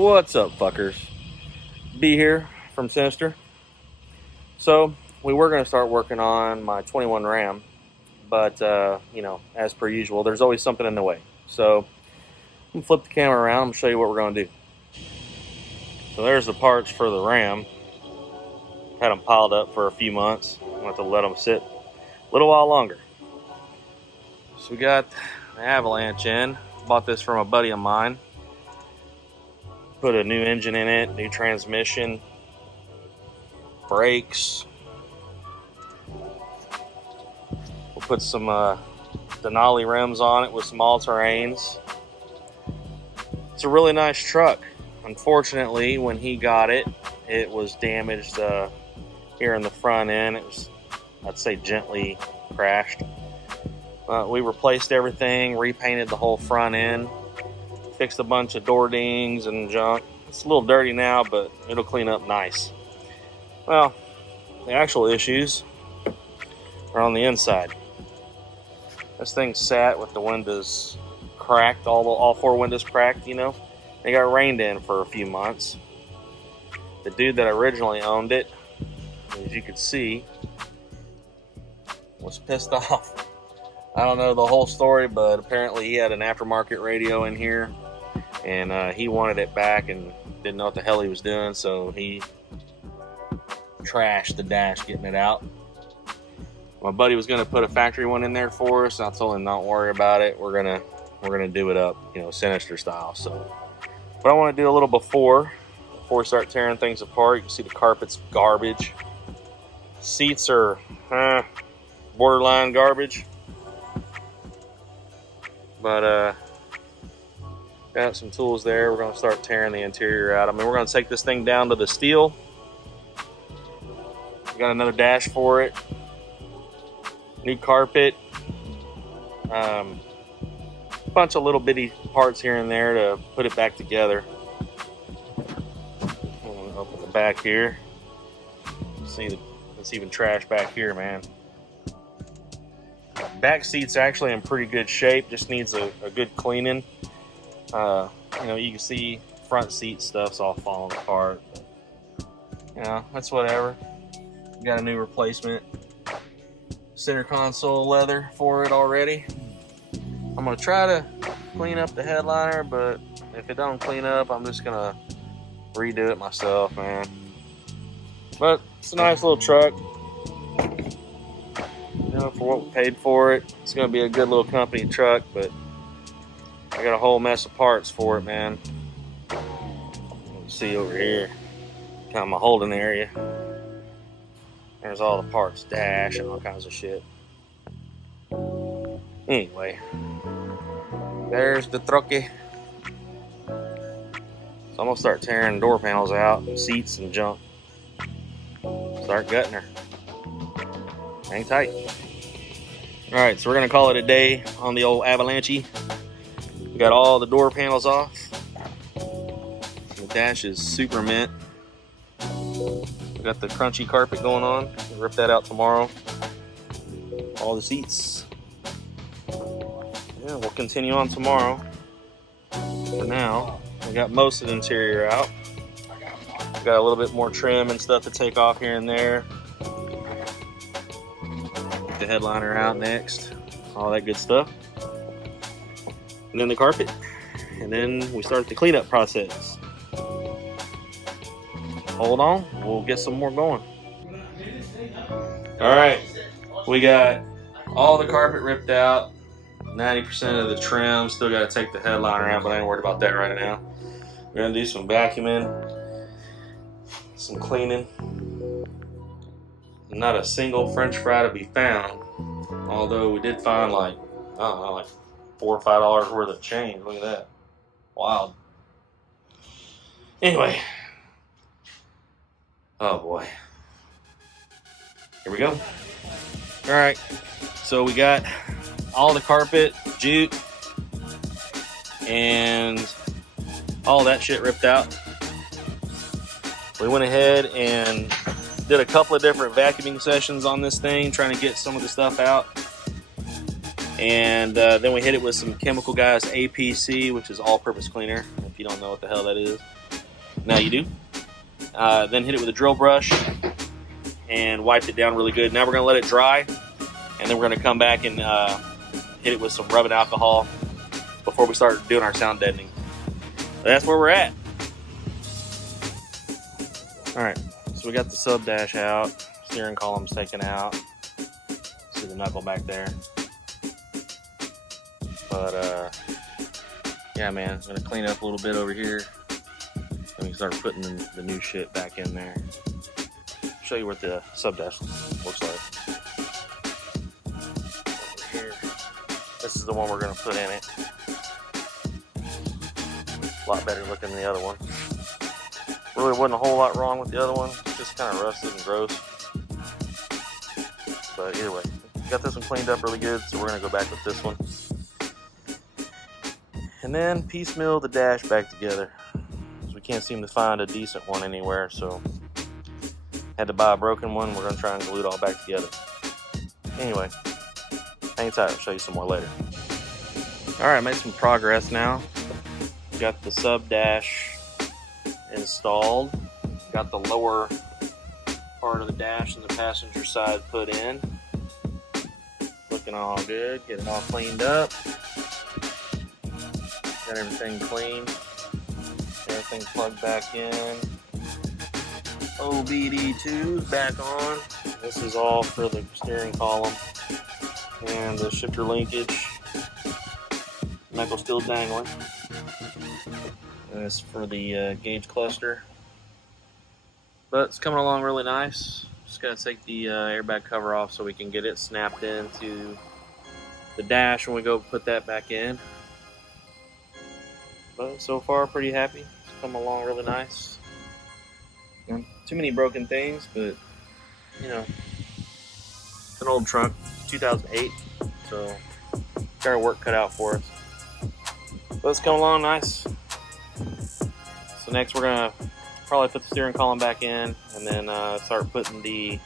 What's up, fuckers? B here from Sinister. So, we were going to start working on my 21 Ram, but, you know, as per usual, there's always something in the way. So, I'm going to flip the camera around and show you what we're going to do. So, there's the parts for the Ram. Had them piled up for a few months. I'm going to have to let them sit a little while longer. So, we got the Avalanche in. Bought this from a buddy of mine. Put a new engine in it, new transmission, brakes. We'll put some Denali rims on it with some all-terrains. It's a really nice truck. Unfortunately, when he got it, it was damaged here in the front end. It was, I'd say, gently crashed. We replaced everything, repainted the whole front end. Fixed a bunch of door dings and junk. It's a little dirty now, but it'll clean up nice. Well, the actual issues are on the inside. This thing sat with the windows cracked, all four windows cracked, you know. They got rained in for a few months. The dude that originally owned it, as you could see, was pissed off. I don't know the whole story, but apparently he had an aftermarket radio in here. And he wanted it back and didn't know what the hell he was doing, so he trashed the dash getting it out. My buddy was going to put a factory one in there for us, and I told him don't worry about it. We're gonna do it up, you know, Sinister style. So, but I want to do a little before we start tearing things apart. You can see the carpet's garbage. Seats are borderline garbage, but got some tools there. We're going to start tearing the interior out. I mean, we're going to take this thing down to the steel. Got another dash for it. New carpet. Bunch of little bitty parts here and there to put it back together. I'm going to open the back here. See, it's even trash back here, man. Back seat's actually in pretty good shape. Just needs a good cleaning. You know, you can see front seat stuff's all falling apart. You know, that's whatever. Got a new replacement center console leather for it already. I'm gonna try to clean up the headliner, but if it don't clean up, I'm just gonna redo it myself, man. But it's a nice little truck. You know, for what we paid for it, it's gonna be a good little company truck, but I got a whole mess of parts for it, man. Let's see over here, kind of my holding area. There's all the parts, dash and all kinds of shit. Anyway, there's the trucky. So I'm gonna start tearing door panels out, and seats and junk. Start gutting her. Hang tight. All right, so we're gonna call it a day on the old Avalanche. Got all the door panels off. The dash is super mint. Got the crunchy carpet going on. We'll rip that out tomorrow. All the seats. Yeah, we'll continue on tomorrow. For now, we got most of the interior out. Got a little bit more trim and stuff to take off here and there. Get the headliner out next. All that good stuff. And then the carpet, and then we start the cleanup process. Hold on, we'll get some more going. All right, we got all the carpet ripped out, 90% of the trim. Still got to take the headliner out, but I ain't worried about that right now. We're gonna do some vacuuming, some cleaning. Not a single French fry to be found, although we did find like, I don't know, like $4 or $5 worth of change. Look at that. Wild. Anyway. Oh boy. Here we go. Alright. So we got all the carpet, jute, and all that shit ripped out. We went ahead and did a couple of different vacuuming sessions on this thing, trying to get some of the stuff out. And then we hit it with some Chemical Guys APC, which is all-purpose cleaner, if you don't know what the hell that is. Now you do. Then hit it with a drill brush and wiped it down really good. Now we're going to let it dry, and then we're going to come back and hit it with some rubbing alcohol before we start doing our sound deadening. But that's where we're at. Alright, so we got the sub dash out, steering column's taken out. See the knuckle back there. But yeah, man, I'm gonna clean up a little bit over here. Then we can start putting the new shit back in there. Show you what the sub dash looks like. Over here. This is the one we're gonna put in it. A lot better looking than the other one. Really wasn't a whole lot wrong with the other one, just kind of rusted and gross. But either way, got this one cleaned up really good, so we're gonna go back with this one. And then piecemeal the dash back together. We can't seem to find a decent one anywhere, so had to buy a broken one. We're gonna try and glue it all back together. Anyway, hang tight, I'll show you some more later. Alright, made some progress now. Got the sub dash installed. Got the lower part of the dash and the passenger side put in. Looking all good. Get it all cleaned up. Got everything clean. Everything plugged back in. OBD2 back on. This is all for the steering column and the shifter linkage. Knuckle still dangling. And this for the gauge cluster. But it's coming along really nice. Just gotta take the airbag cover off so we can get it snapped into the dash when we go put that back in. But so far, pretty happy. It's coming along really nice. Too many broken things, but you know, it's an old trunk, 2008, so got our work cut out for us. But it's coming along nice. So next we're gonna probably put the steering column back in, and then start putting the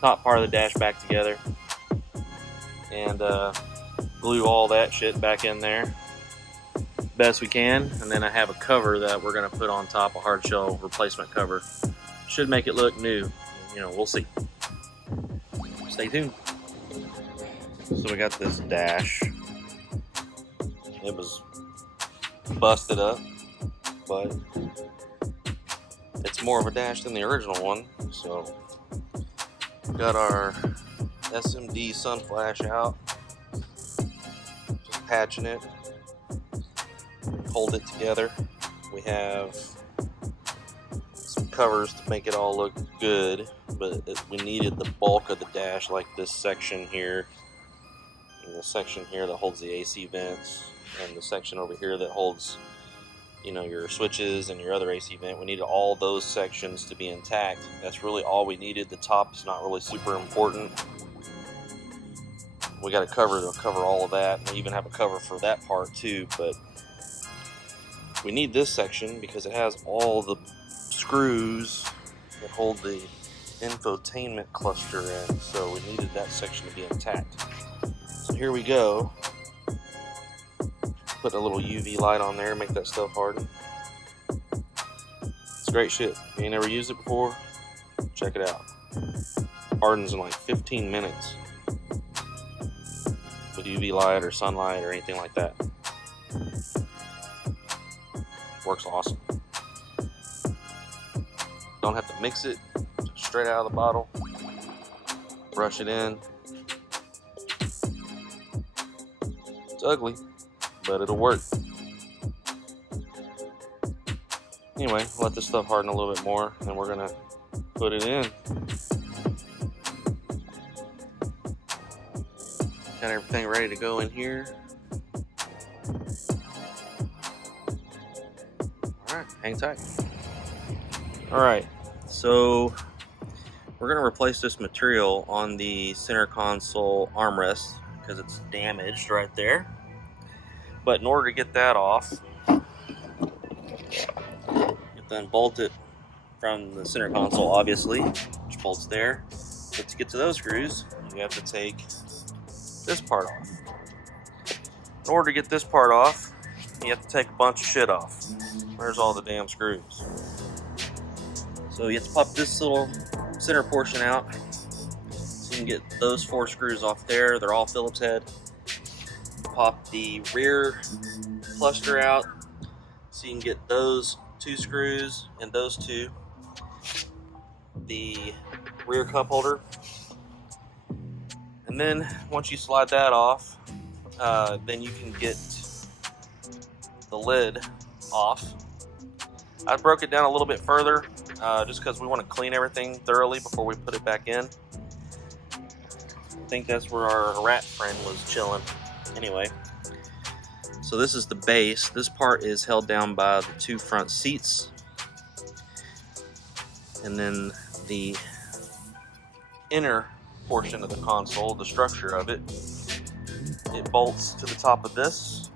top part of the dash back together, and glue all that shit back in there best we can. And then I have a cover that we're gonna put on top, a hard shell replacement cover. Should make it look new. You know, we'll see. Stay tuned. So we got this dash. It was busted up, but it's more of a dash than the original one. So got our SMD sun flash out, just patching it, hold it together. We have some covers to make it all look good, but we needed the bulk of the dash, like this section here, and the section here that holds the AC vents, and the section over here that holds, you know, your switches and your other AC vent. We needed all those sections to be intact. That's really all we needed. The top is not really super important. We got a cover to cover all of that. We even have a cover for that part too, but we need this section because it has all the screws that hold the infotainment cluster in, so we needed that section to be intact. So here we go. Put a little UV light on there, make that stuff harden. It's great shit. If you ain't never used it before, check it out. Hardens in like 15 minutes with UV light or sunlight or anything like that. Works awesome. Don't have to mix it, straight out of the bottle. Brush it in. It's ugly, but it'll work. Anyway, let this stuff harden a little bit more, and then we're gonna put it in. Got everything ready to go in here. Alright, hang tight. Alright, so we're gonna replace this material on the center console armrest because it's damaged right there. But in order to get that off, you then bolt it from the center console, obviously, which bolts there. But to get to those screws, you have to take this part off. In order to get this part off, you have to take a bunch of shit off. Where's all the damn screws? So you have to pop this little center portion out. So you can get those 4 screws off there. They're all Phillips head. Pop the rear cluster out. So you can get those 2 screws and those 2. The rear cup holder. And then once you slide that off, then you can get the lid off. I broke it down a little bit further just because we want to clean everything thoroughly before we put it back in. I think that's where our rat friend was chilling. Anyway, so this is the base. This part is held down by the 2 front seats. And then the inner portion of the console, the structure of it, it bolts to the top of this.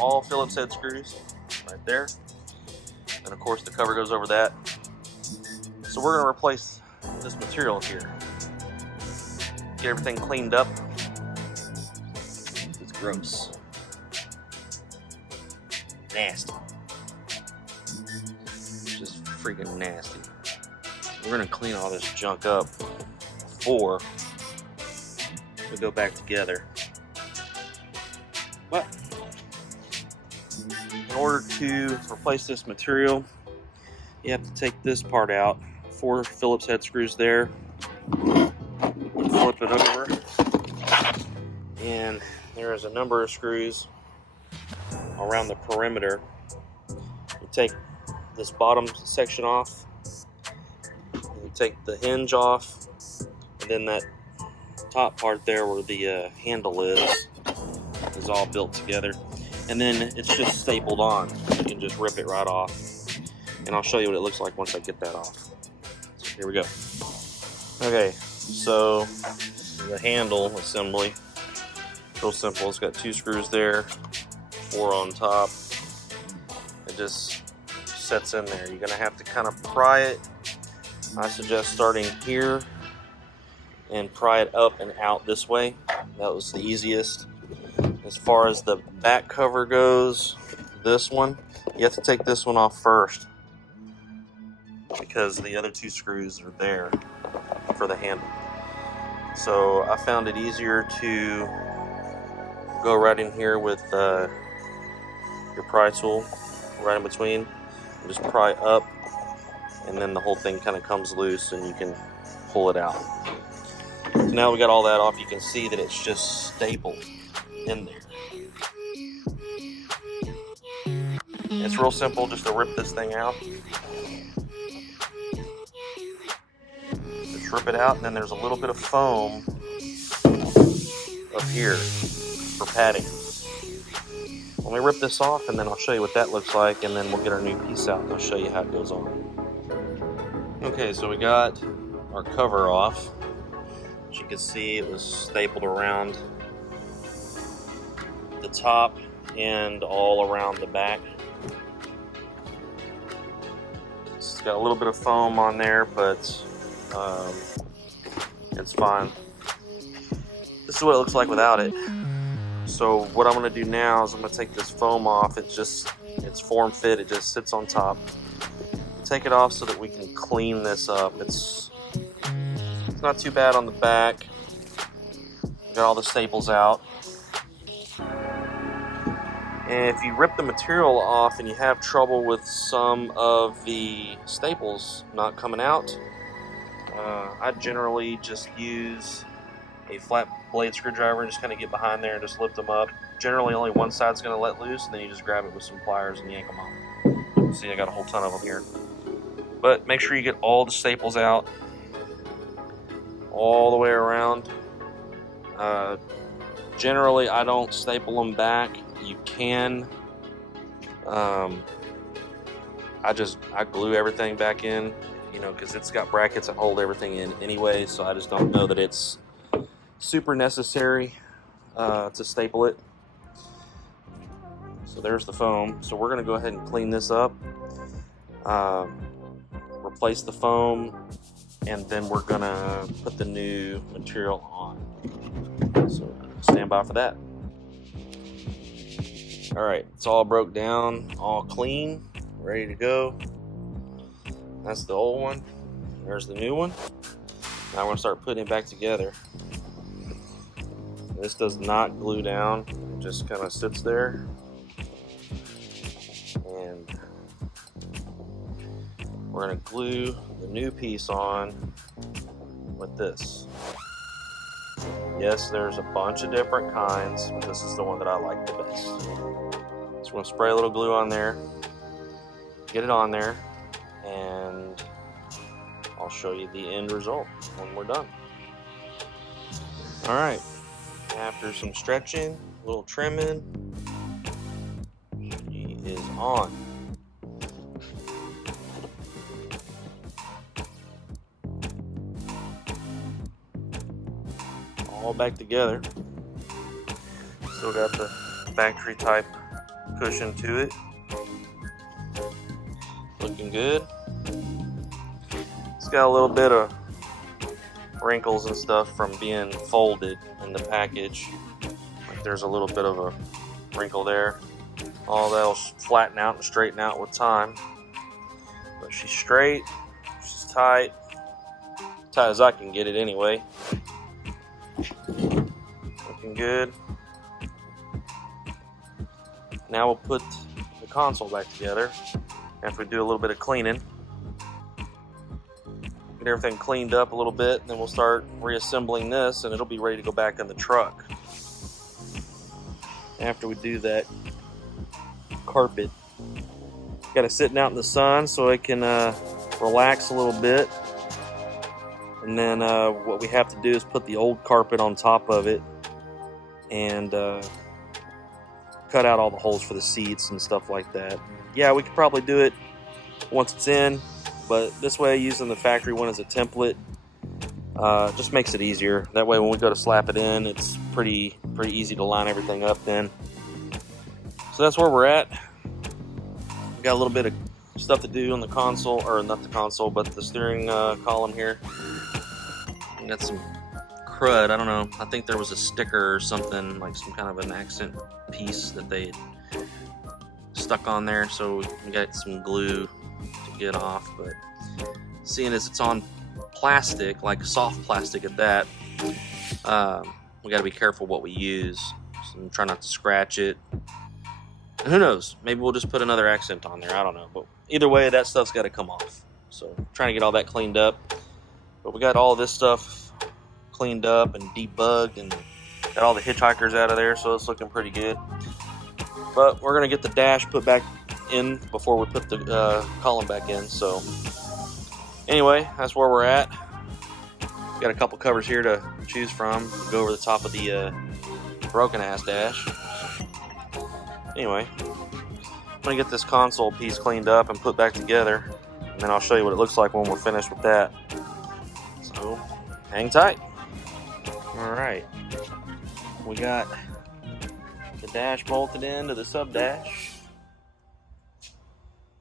All Phillips head screws right there. And of course the cover goes over that. So we're going to replace this material here. Get everything cleaned up. It's gross. Nasty. Just freaking nasty. We're going to clean all this junk up before we go back together. But in order to replace this material, you have to take this part out. 4 Phillips head screws there. Flip it over. And there is a number of screws around the perimeter. You take this bottom section off. You take the hinge off. And then that top part there where the handle is all built together. And then it's just stapled on. You can just rip it right off. And I'll show you what it looks like once I get that off. So here we go. Okay, so the handle assembly, real simple. It's got 2 screws there, 4 on top. It just sets in there. You're gonna have to kind of pry it. I suggest starting here and pry it up and out this way. That was the easiest. As far as the back cover goes, this one, you have to take this one off first because the other 2 screws are there for the handle. So I found it easier to go right in here with your pry tool right in between and just pry up, and then the whole thing kind of comes loose and you can pull it out. So now we got all that off, you can see that it's just stapled in there. It's real simple just to rip this thing out. Just rip it out, and then there's a little bit of foam up here for padding. Let me rip this off and then I'll show you what that looks like, and then we'll get our new piece out and I'll show you how it goes on. Okay, so we got our cover off. As you can see, it was stapled around the top and all around the back. It's got a little bit of foam on there, but it's fine. This is what it looks like without it. So what I'm going to do now is I'm going to take this foam off. It's form fit. It just sits on top. Take it off so that we can clean this up. It's not too bad on the back. Got all the staples out. And if you rip the material off and you have trouble with some of the staples not coming out, I generally just use a flat blade screwdriver and just kind of get behind there and just lift them up. Generally only one side's going to let loose, and then you just grab it with some pliers and yank them off. See, I got a whole ton of them here. But make sure you get all the staples out all the way around. Generally I don't staple them back. You can. I glue everything back in, because it's got brackets that hold everything in anyway, so I just don't know that it's super necessary to staple it. So there's the foam. So we're going to go ahead and clean this up, replace the foam, and then we're going to put the new material on. So stand by for that. Alright, it's all broke down, all clean. ready to go. That's the old one. There's the new one. Now we're gonna start putting it back together. This does not glue down, it just kind of sits there. And we're gonna glue the new piece on with this. Yes, there's a bunch of different kinds, but this is the one that I like the best. So we're gonna spray a little glue on there, get it on there, and I'll show you the end result when we're done. All right, after some stretching, a little trimming, she is on. All back together. Still got the factory type cushion to it. Looking good. It's got a little bit of wrinkles and stuff from being folded in the package. Like there's a little bit of a wrinkle there. All that'll flatten out and straighten out with time. But she's straight, she's tight as I can get it anyway. Looking good. Now we'll put the console back together after we do a little bit of cleaning. Get everything cleaned up a little bit, and then we'll start reassembling this, and it'll be ready to go back in the truck. After we do that carpet, got it sitting out in the sun so it can relax a little bit. And then what we have to do is put the old carpet on top of it and cut out all the holes for the seats and stuff like that. Yeah, we could probably do it once it's in, but this way, using the factory one as a template just makes it easier. That way when we go to slap it in, it's pretty easy to line everything up then. So that's where we're at. We got a little bit of stuff to do on the console, or not the console, but the steering column here. We got some crud, I don't know, I think there was a sticker or something, like some kind of an accent piece that they stuck on there, so we got some glue to get off. But seeing as it's on plastic, like soft plastic at that, we got to be careful what we use, so try not to scratch it. And who knows, maybe we'll just put another accent on there, I don't know, but either way that stuff's got to come off. So trying to get all that cleaned up, but we got all this stuff cleaned up and debugged and got all the hitchhikers out of there, so it's looking pretty good. But we're gonna get the dash put back in before we put the column back in. So anyway, that's where we're at. Got a couple covers here to choose from. Go over the top of the broken ass dash. Anyway, I'm gonna get this console piece cleaned up and put back together, and then I'll show you what it looks like when we're finished with that. So hang tight. All right, we got the dash bolted into the sub dash.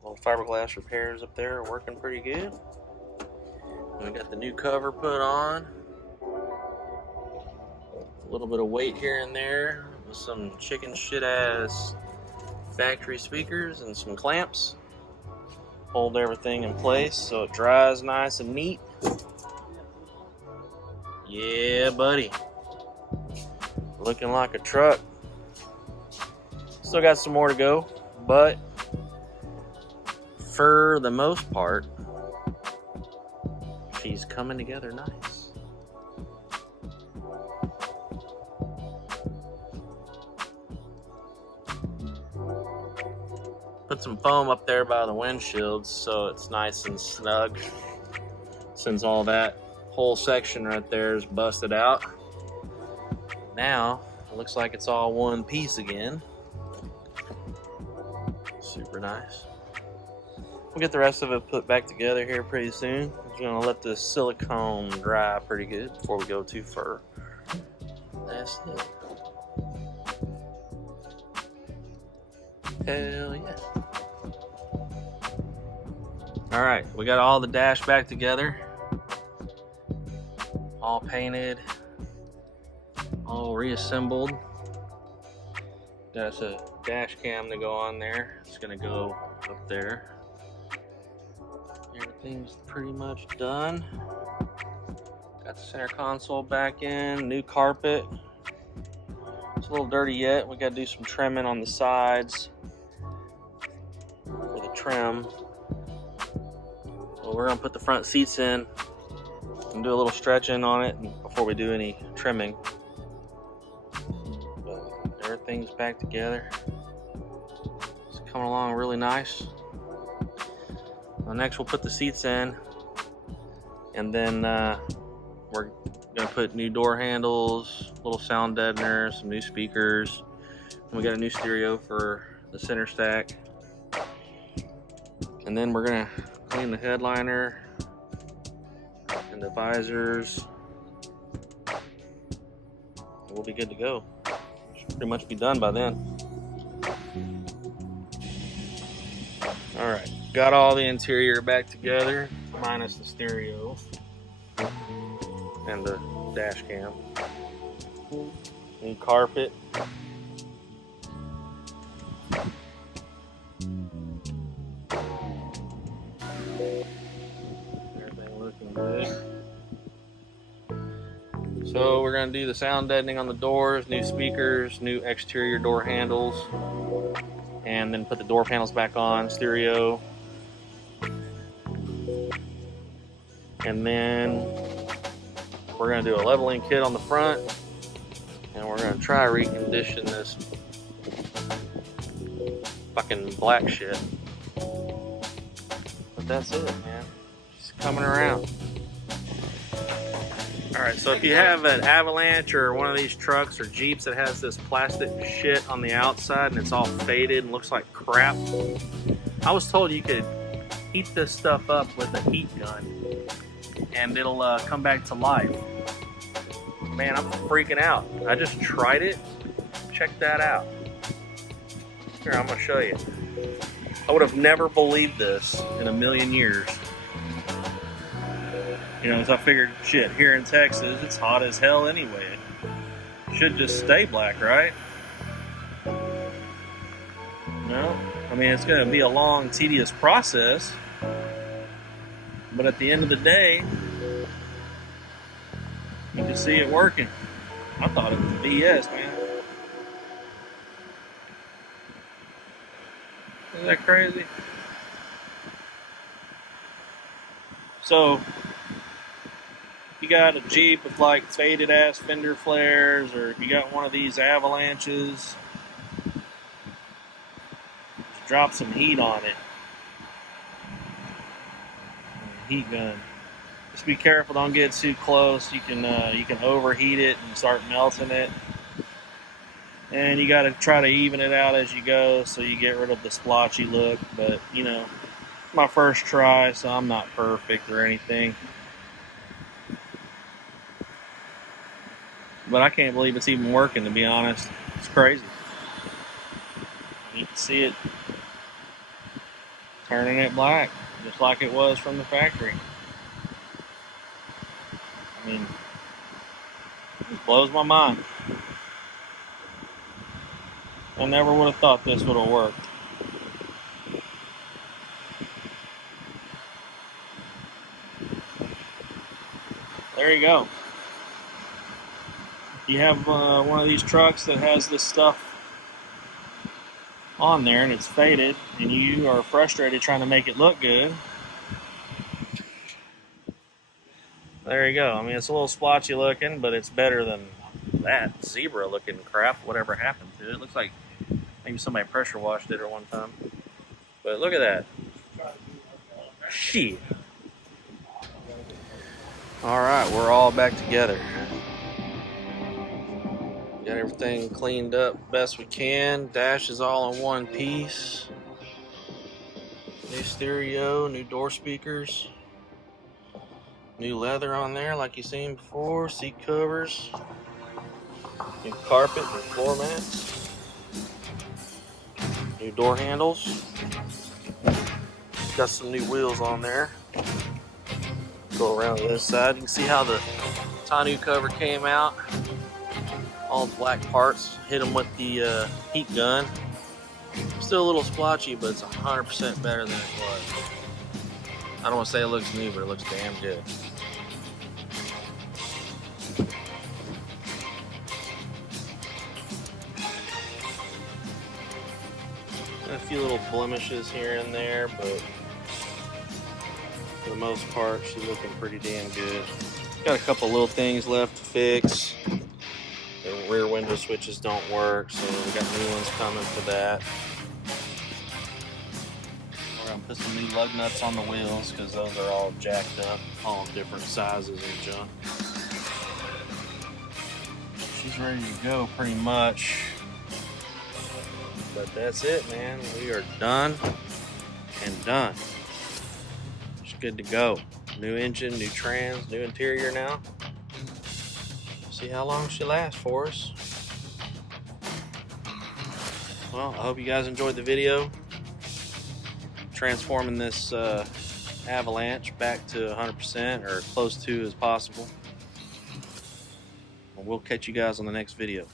Little fiberglass repairs up there are working pretty good. We got the new cover put on. A little bit of weight here and there with some chicken shit ass factory speakers and some clamps. Hold everything in place so it dries nice and neat. Yeah, buddy. Looking like a truck. Still got some more to go, but for the most part, she's coming together nice. Put some foam up there by the windshields so it's nice and snug, since all that whole section right there is busted out. Now it looks like it's all one piece again. Super nice. We'll get the rest of it put back together here pretty soon. We're gonna let the silicone dry pretty good before we go to fur. That's it. Hell yeah. Alright, we got all the dash back together. All painted. All reassembled. Got a dash cam to go on there. It's gonna go up there. Everything's pretty much done. Got the center console back in, new carpet. It's a little dirty yet. We got to do some trimming on the sides for the trim. Well, we're gonna put the front seats in and do a little stretching on it before we do any trimming. But everything's back together. It's coming along really nice. Well, next we'll put the seats in, and then we're gonna put new door handles, little sound deadener, some new speakers, and we got a new stereo for the center stack. And then we're gonna clean the headliner and the visors. We'll be good to go. Should pretty much be done by then. All right, got all the interior back together, minus the stereo and the dash cam. New carpet. Everything looking good. So we're gonna do the sound deadening on the doors, new speakers, new exterior door handles, and then put the door panels back on, stereo. And then we're gonna do a leveling kit on the front, and we're gonna try recondition this fucking black shit. But that's it, man. Just coming around. Alright, so if you have an Avalanche or one of these trucks or Jeeps that has this plastic shit on the outside and it's all faded and looks like crap, I was told you could heat this stuff up with a heat gun and it'll come back to life. Man, I'm freaking out. I just tried it. Check that out. Here, I'm gonna show you. I would have never believed this in a million years. You know, so I figured, shit, here in Texas, it's hot as hell anyway. It should just stay black, right? No? I mean, it's gonna be a long, tedious process. But at the end of the day, you can see it working. I thought it was BS, man. Isn't that crazy? So, you got a Jeep with like faded ass fender flares, or if you got one of these Avalanches, just drop some heat on it. Heat gun. Just be careful, don't get too close. You can overheat it and start melting it. And you got to try to even it out as you go so you get rid of the splotchy look. But, you know, my first try, so I'm not perfect or anything. But I can't believe it's even working, to be honest. It's crazy. You can see it turning it black, just like it was from the factory. I mean, it just blows my mind. I never would have thought this would have worked. There you go. If you have one of these trucks that has this stuff on there and it's faded and you are frustrated trying to make it look good, there you go. I mean, it's a little splotchy looking, but it's better than that zebra looking crap, whatever happened to it. It looks like maybe somebody pressure washed it at one time. But look at that. Shit. Alright, we're all back together. Got everything cleaned up best we can. Dash is all in one piece. New stereo, new door speakers. New leather on there like you've seen before. Seat covers. New carpet and floor mats. New door handles. Got some new wheels on there. Go around to this side. You can see how the tonneau cover came out. All black parts. Hit them with the heat gun. Still a little splotchy, but it's 100% better than it was. I don't want to say it looks new, but it looks damn good. A few little blemishes here and there, but for the most part, she's looking pretty damn good. Got a couple little things left to fix. The rear window switches don't work, so we got new ones coming for that. We're gonna put some new lug nuts on the wheels because those are all jacked up, all different sizes and junk. She's ready to go pretty much. But that's it, man. We are done and done. She's good to go. New engine, new trans, new interior now. See how long she lasts for us. Well, I hope you guys enjoyed the video. Transforming this Avalanche back to 100% or close to as possible. And we'll catch you guys on the next video.